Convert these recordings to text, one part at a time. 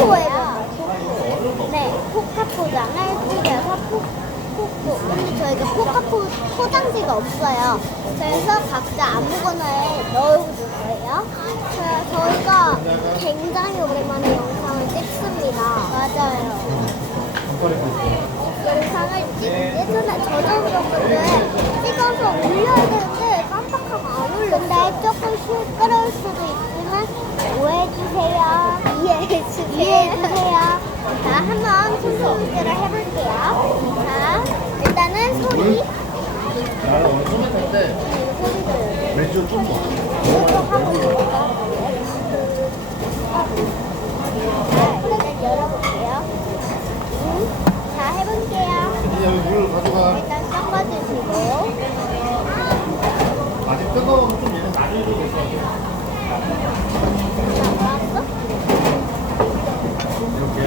포코예요. 포코. 네, 포카 포장을 튀겨서 포, 포코. 근데 저희가 포카 포, 포장지가 없어요. 그래서 각자 아무거나에 넣어줄 거예요. 자, 저희가 굉장히 오랜만에 영상을 찍습니다. 맞아요. 영상을 찍, 예전에 저저번 정도에 찍어서 올려야 되는데 깜빡하고 안 올렸어요. 근데 조금 시끄러울 수도 있지만 오해해주세요. 이해해주세요. 이해해주세요. 자, 손소리를 해볼게요. 자, 일단은 소리. 나 오늘 소리를 맥주 좀. 자, 일단 열어볼게요. 음, 자, 해볼게요. 이제 여기 물 가져가. 일단 섞어주시고 아직 뜨거워서 좀 얘는 나중에 좀 있어. 자 나왔어? 이렇게.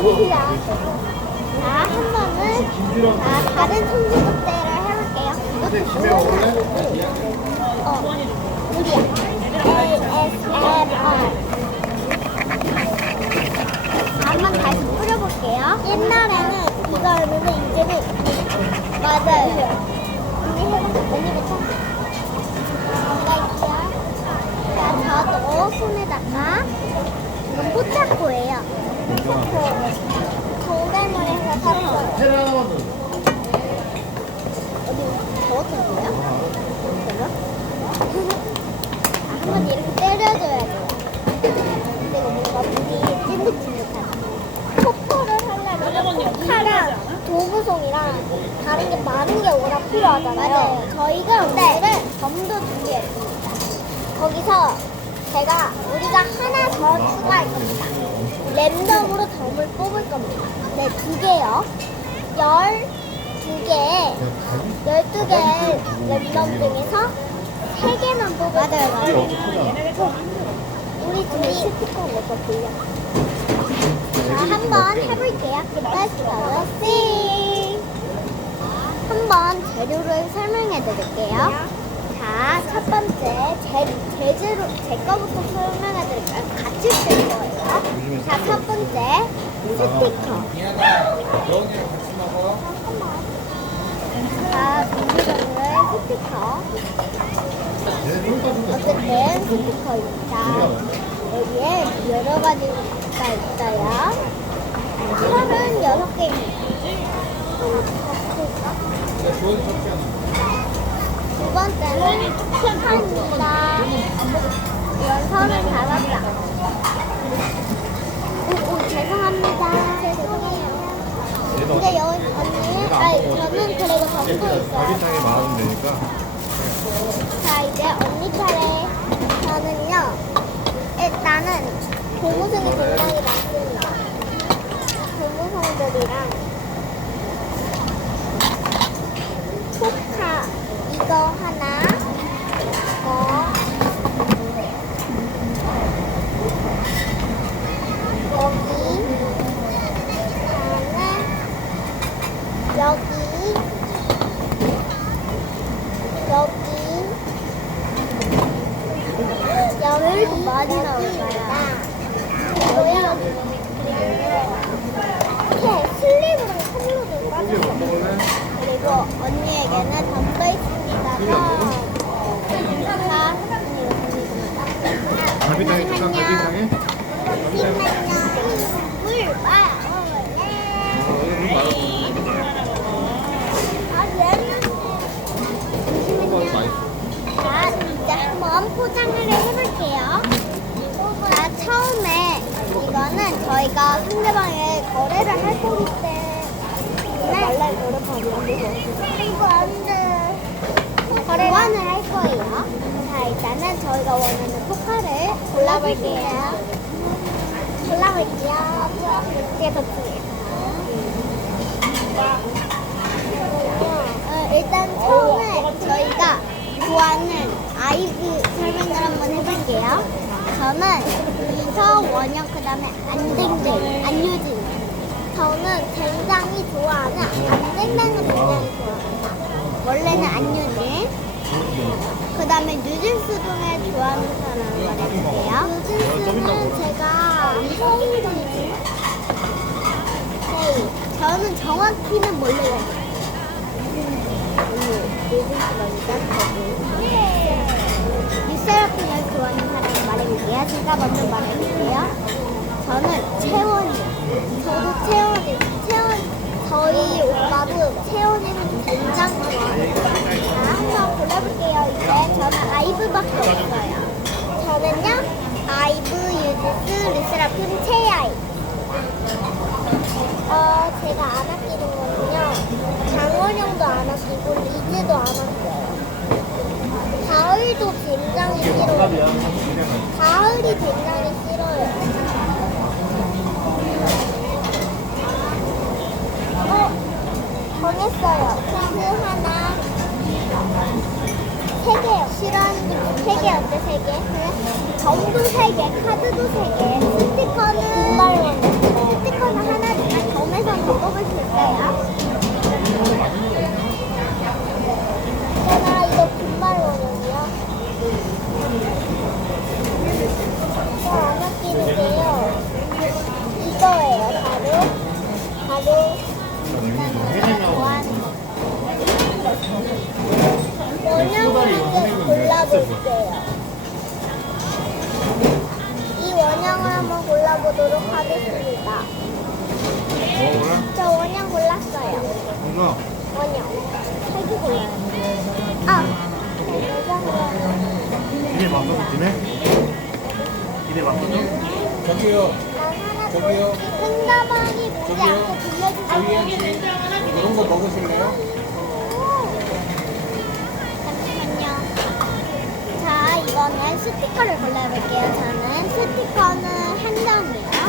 물이야 자한 번은 자 다른 손주국대를 해볼게요 근데 집에 올래? 어 물이야 ASMR 한번 다시 뿌려볼게요 옛날에는 이거였는데 이제는 맞아요 언니 해봐 언니 괜찮아 저도 손에다가 이건 포차코예요. 동대문에서 샀어요. 포포를 하려면 포카랑 도구송이랑 다른 게 많은 게 워낙 필요하잖아요. 저희가 점도 준비했습니다. 거기서 제가 우리가 하나 더 추가했습니다. 랜덤으로 점을 뽑을 겁니다. 네, 두 개요. 열 두 개, 열두 개 랜덤 중에서 세 개만 엄청 크잖아. 우리 둘이 스티커 내거 빌려. 자, 한번 해볼게요. Let's go. See. 한번 재료를 설명해 드릴게요. 자, 첫 번째, 제, 제 재료, 제 거부터 설명해 드릴까요? 같이 쓸 거예요. 자, 첫 번째, 스티커. 자, 종류별로의 스티커. 얘는 좀 따뜻해. 어쨌든 스티커입니다. 여기에 여러 가지가 있어요. 36개입니다. 두 번째는 축하입니다. 이건 35장. 오, 오, 죄송합니다. 죄송해요. 근데 여기 언니, 아니, 저는 그래도 적고 있어요. 자기장이 많으면 되니까. 자 이제 언니 차례 저는요 일단은 고무성이 굉장히 많습니다 고무성들이랑 포카 이거 여기 그다음에 여기 여기 야, 왜 이렇게 많이 나올까요? 여기, 이렇게 슬립으로 컵로를 빠졌어요. 그리고 언니에게는 덤떠 있습니다. 자, 언니 이거 던지지 자기장이 좋다. 자기장이. 잠시만요. 물 봐. 물 많아. 아, 얘는 이거 맛있어. 자, 이제 한번 포장을 해볼게요. 자, 처음에 이거는 저희가 상대방의 거래를 할 거기 때문에 이거 안 돼. 거래를 할 거예요. 자, 일단은 저희가 원하는 포카를 골라볼게요. 골라볼게요. 이게 더 크게. 어, 일단 처음에 저희가 좋아하는 아이즈 설명을 한번 해볼게요. 저는 이 서 원형 그다음에 안댕댕 안유진. 저는 굉장히 좋아하는 안댕댕을 굉장히 좋아합니다. 원래는 안유진. 그다음에 뉴진스 중에 좋아하는 사람은 말해볼게요. 유진스는 제가 헤이를 헤이. 저는 정확히는 몰라요. 유진스가 일단 유세라핌을 좋아하는 사람 말해볼게요. 제가 먼저 말해볼게요. 저는 채원이요. 저도 채원이, 채원, 저희 오빠도 채원이는 굉장히 좋아해요. 자, 한번 골라볼게요. 이제 저는 아이브밖에 없어요. 저는요, 아이브, 유지스, 르세라핌, 채아이. 어, 제가 안 아끼는 거는요, 장원영도 안 아끼고, 리즈도 안 아껴요. 가을도 굉장히 싫어요. 가을이 굉장히 싫어요. 어, 정했어요. 퀴즈 하나. 세 개요. 싫어하는 게세 개 어때? 세 개? 그래? 점도 세 개, 카드도 세 개, 스티커는 분말원. 스티커는 하나지만 점에서 더 뽑을 수 있어요. 있잖아, 이거 분말원이요. 이거 안 아끼는데요. 이거예요, 바로. 바로 제가 좋아하는 거. 원형을 한번 골라볼게요. 이 원형을 한번 골라보도록 하겠습니다. 뭐 그래? 저 원형 골랐어요. 이거 원형. 세개 골라요. 아, 여자 골라요. 이게 맞서지네? 이게 맞서져? 저기요, 난 하나 저기요. 상대방이 보지 저기요. 않게 조이현 들려주세요. 씨, 이런 거 먹으실래요? 자, 이거는 스티커를 골라볼게요. 저는 스티커는 한 장이에요.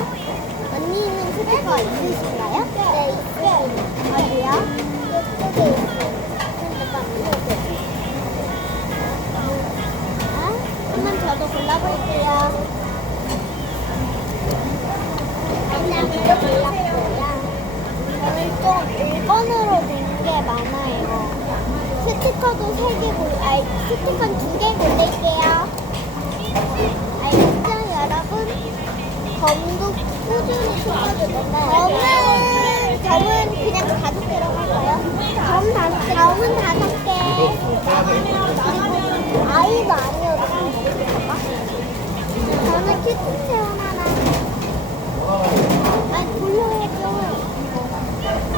언니는 스티커 있으신가요? 네, 있어요. 이쪽에 있어요. 잠깐만요. 자, 한번 저도 골라볼게요. 일단 이거 골랐고요. 저는 좀 1번으로 된 게 많아요. 스티커도 3개 골, 아니, 스티커는 2개 골릴게요. 알겠죠, 여러분? 점도 꾸준히 챙겨주는데. 점은, 점은 그냥 다섯 개로 할까요? 점 다섯 개. 점은 다섯 개. 아이도 아니어도 될까? 저는 체험 하나. 아니, 돌려야죠.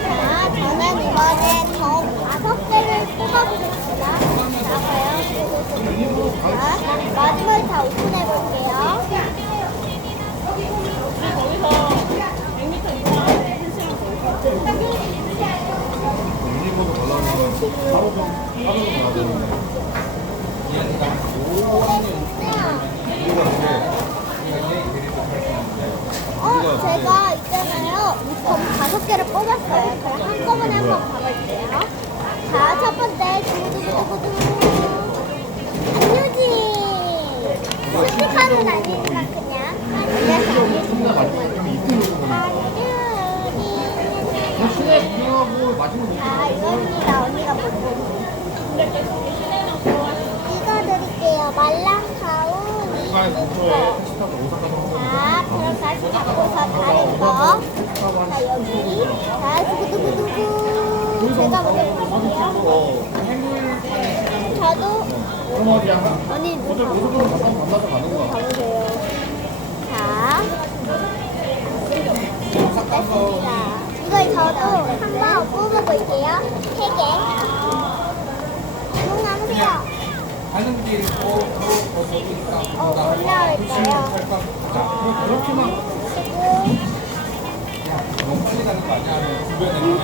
자, 저는 이번에 점 다섯 개를 뽑아보겠습니다. 나가요. 자, 마지막에 다 오픈해볼게요. 유니 어, 제가 있잖아요. 점 다섯 개를 뽑았어요. 그럼 한꺼번에 한번 가볼게요. 자, 첫 번째, 두구두구두구두구. 안유지. 스티커는 아니니까 그냥. 이틀로 안유지. 거 자, 이겁니다. 언니가 먹고. 드릴게요. 말랑카우 정도 자, 그럼 다시 잡고서 다른 거. 자, 여기. 자, 두구두구두구. 제가 먼저 볼게요. 저도 언니 눈 가보세요. 자, 됐습니다. 이걸 저도 한번 뽑아볼게요. 세 개. 눈 감으세요. 가는 길, 어, 어, 어, 저기. 어? 자 그렇게만 너무 빨리 가는 거 아니야? 주변에 그냥.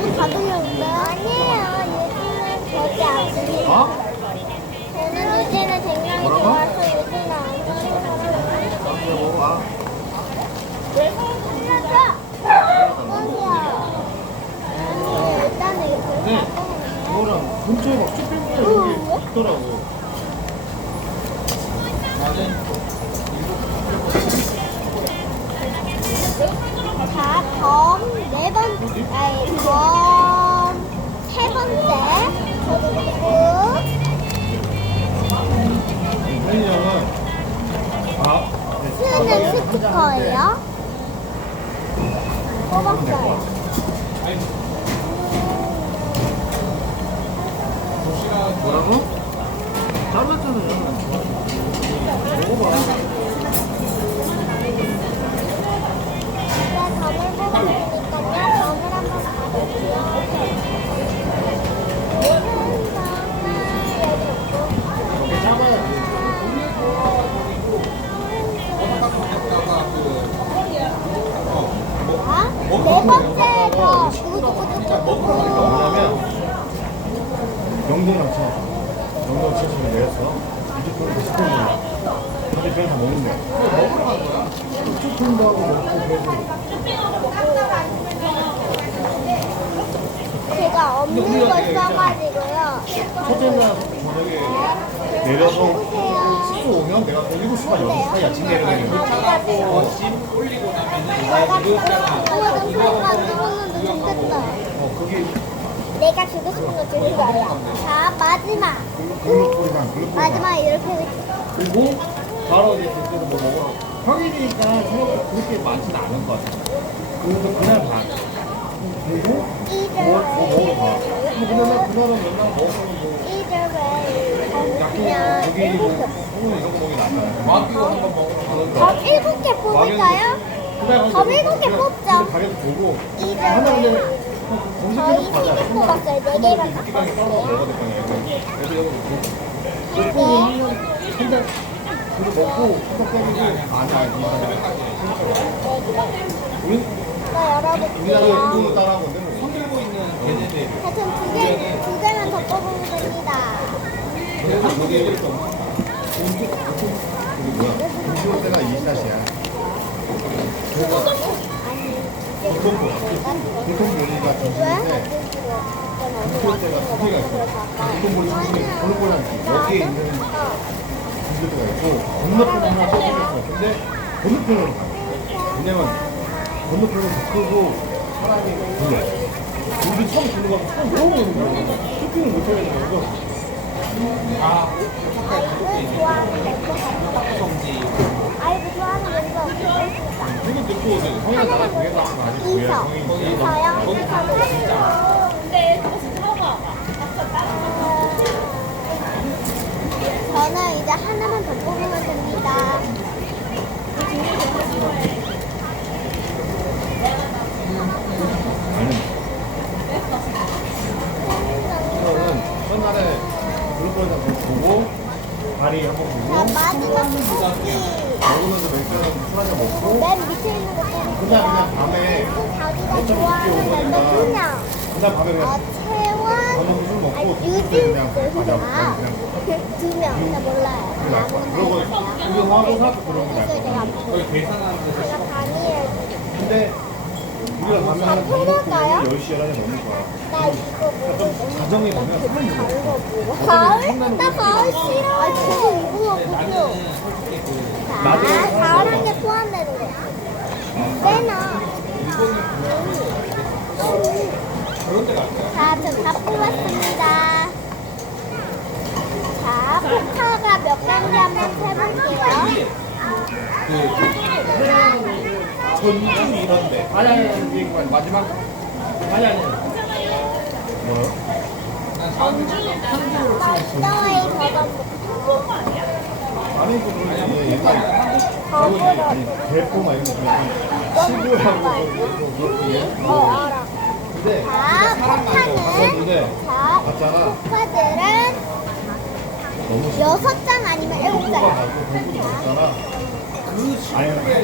문 닫으려는데? 아니에요. 요즘은 되지 않습니다. 어? 저는 요즘은 굉장히? 좋아서 뭐라고? 그냥 다 먹는 거야. 먹으러 간 거야? 쇼핑도 하고 먹고 그래서 제가 없는 걸 써가지고요. 첫째는 저녁에 내려서 보세요. 숙소 오면 내가 또 7시 반 6시 사이 아침 내려오는 거야. 내가 주고 싶은 거는 설마 누르는데 좋겠다. 어, 그게 내가 주고 싶은 거 주는 거야. 자, 마지막. 글루코리만 글루코리만. 마지막 이렇게 그리고 바로 이제 그때도 뭐 먹어. 평일이니까 생각보다 그렇게 많지는 않을 것 같아. 그래서 그날 반. 그리고 뭐, 뭐 먹으러 가. 뭐 그러면 그날은 맨날 먹으면 뭐 약간 그냥 여기 일곱 뭐 개. 소금 이런 거 먹이 낫잖아. 마귀 한번 먹으러 가는 밥 일곱 개 뽑을까요? 밥 일곱 개 뽑자. 가게도 보고 이제 하나 근데 저희. 세개 뽑았어요. 네될거 아니야. 그래서 여기 네 개. 그거 먹고 수석 때문에 아니야 우리 자, 우리나라 열어볼게요. 이거 따라하고 근데 뭐 손들고 있는 걔네들. 하여튼 두 개, 두 개만 더 뽑으면 됩니다. 그래서 저기 그게 뭐야? 음식 때가 이 샷이야. 아니, 보통 요리가 왜? 중심인데 음식 때가 두 개가 있어. 보통 요리 중심에 볼볼한 여기에 있는 음식가 있고 건너편 하나 써있어 근데 건너편은 왜냐면 건너편은 더 크고 사람이 몰라 우리 처음 주는 건 처음 너무 오는 거야 쇼핑을 못 하겠는 거고 아이고 좋아하는 멤버 아이고 좋아하는 없으니까. 되게 듣고 형이랑 나랑 동행 같은 거 아니고. 형이 이서요? 이서는 저는 이제 하나만 더 뽑으면 됩니다. 첫날에 그룹에서 보고 다리 한번 자, 보고 마지막 뽑기. 먹으면서 맥주랑 술 한잔 먹고 맨 밑에 있는 거. 그날 그냥 밤에 자기가 좋아하는 멤버 두 명. 그날 밤에 어, 그냥 채원, 저녁 술 먹고 아니, 그때 유진, 그냥 그냥 가자 그냥 두 명. 나 몰라요. 그냥 그러고 구경하고 사고 그런 거 그래서 내가 안 거기 계산하는 데서 제가 다니엘. 근데 우리가 가면 한 해볼까요? 10시 11시 넘을 거야 나 이거 보고 가정에 보면 사람이 많아. 다른 거 보고. 가을? 나 가을 싫어. 아, 그거 이거 보고. 자, 가을 한개 포함되는 거. 빼놔. 데 갈까요? 자, 저다 뽑았습니다. 자, 포카가 몇 단지 한번 세볼게요. 전주 이런데 아니 아니 아니 마지막 아니 아니 뭐요? 맛있어의 버전부터 아니 그거 얘 옛날 거부로 아니 대포 막 이런 거 어, 알아. 근데 자, 포카는 갔었는데 자, 너무 여섯 장 아니면 일곱 장.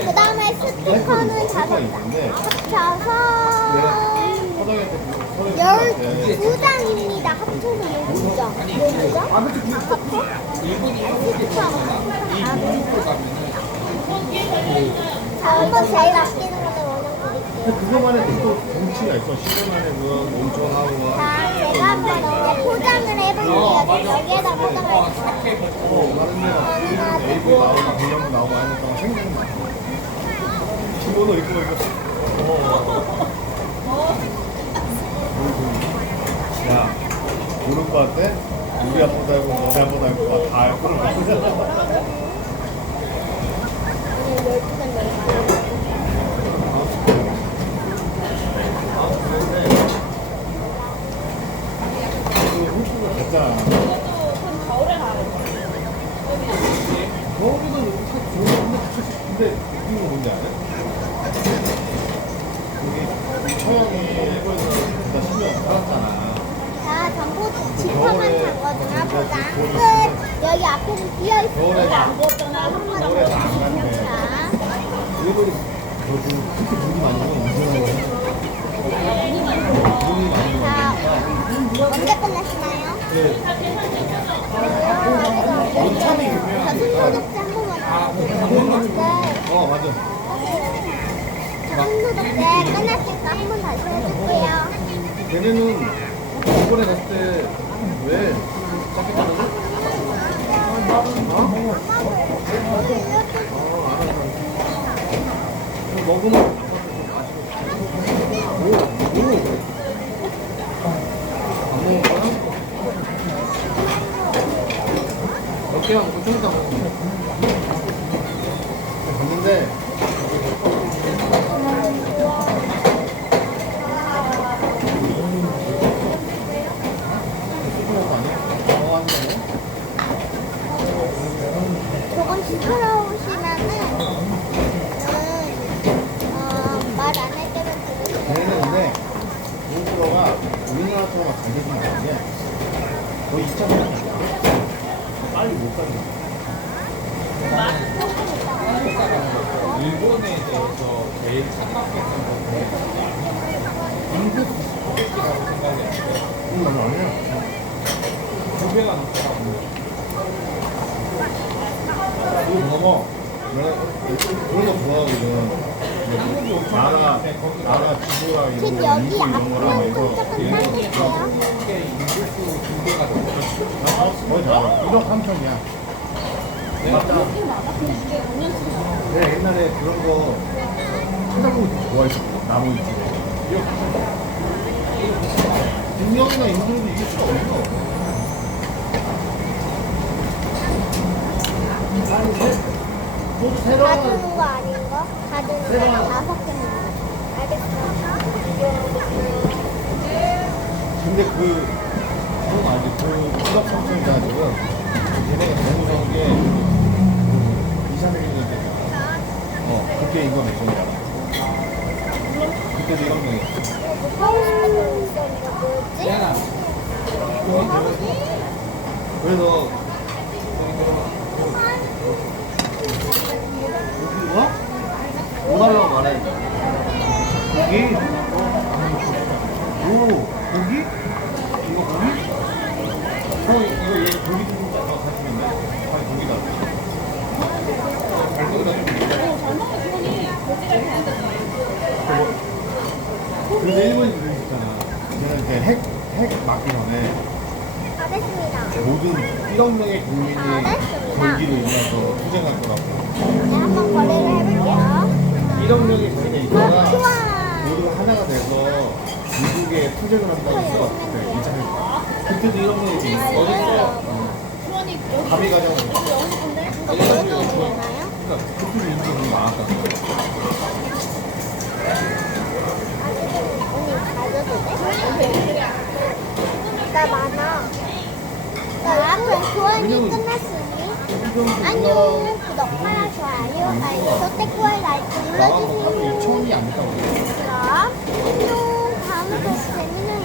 그 다음에 스티커는 다섯 장. 합쳐서 열두 장입니다. 합쳐서 열두 장. 열두 장? 아그 합쳐? 일본이 스티커가. 아, 가면은 자, 한번 제일 아끼는 거는 원형 드릴게요. 정치가 있어 시골만의 그 온천하고 자, 제가 한번 이제 포장을. 여기에다 포장을 어 해볼게요. 착해 먹고 어, 다른 데가 AV 나오고 배경도 나오고 하니까 생각나. 그거도 있고 이거. 야, 오는 거 같아? 우리 알고 너네 알고 다 알고. 오늘 열두 장 열어봐요. 있잖아. 겨울이도 여기 참 좋은데 근데 웃긴 거 뭔지 알아? 여기 서양이 일본에서 진짜 10년 살았잖아. 자, 전부 지퍼만 잠궈주나 보자. 끝. 여기 앞에는 비어 겨울에 있습니다. 안 한번 겨울에 안 갔네. 자, 일본이 요즘 그렇게 눈이 많이 오면 이상한 거야. 눈이 많이 오면. 자, 언제 끝나시나요? 원참이 유명하니까. 손소독제 한 번만 더. 네. 어, 맞아. 자, 손소독제 끝났으니까 한 번 다시 해줄게요. 걔네는 일본에 갔을 때왜 짝짓하는 거? 어? 어, 알았어. 먹으면? 몇 개만 먹고 좀 이따 먹으면 돼. 갔는데 수고한 거 아니야? 어, 한 거네. 조금 시끄러우시면은 어, 말 안 할 때는 들으세요. 걔네는 근데 모국어가 우리나라처럼 잘 되진 않는 게 거의 2차 생각이야. 빨리 못 가는 거야. 일본에 대해서 제일 착각했던 건데 인구 스포츠라고 생각이 안 돼. 응, 맞아, 아니야. 두 배가 넘더라고. 이거 먹어. 내가 그런 거 좋아하거든. 나라, 나라 지도랑 이런 전 거, 여기 인구 이런 거랑 막 앞만 이거. 깜짝깜짝 할게요. 한국의 인구수 두 배가. 나 거의 다 알아. 1억 3천이야. 내가 내가 옛날에 그런 거 찾아보고 좋아했었거든. 나무 위치. 1억 3천. 능력이나 인구로도 이길 수가 없어. 아니, 새, 또다 새로운 주는 거 아닌 거? 다 주는 거 다섯 개는 알겠어. 근데 그, 그건 알지. 그 1억 3천이 가지고 걔네가 너무 무서운 게 이사들이 어, 그때 이거 몇 점이야. 그때도 1억 명이었어. 하고 싶은 거 있었는데 뭐였지? 야, 싶어? 그래서 뭐? 뭐 달라고 말해? 고기? 오, 고기? 이거 고기? 형, 이거 얘 고기 좀 잡아 가시겠네? 아니, 고기다. 발목이다 좀 그래서 일본이 그런 거 있잖아. 걔는 이제 핵, 핵 맞기 전에 다 됐습니다. 모든 1억 명의 국민이 아. 전기로 인해서 투쟁할 거라고. 네, 한번 거래를 해볼게요. 1억 명의 국민의 아, 인구가 좋아. 모두가 하나가 돼서 미국에 투쟁을 한다고 해서 그때 이차를 그때도 1억 명이 돼 있어. 어딨어요? 밥이 가자고. 이거 보여줘도 되나요? 그러니까 그때도 인구가 너무 많았다. 언니 가져도 돼? 나 많아. 나 앞으로 교환이 끝났으니. 안녕. 구독하라 좋아요. 알려서 댓글 날지 눌러주세요. 그럼 안녕. 다음에 다시 재밌는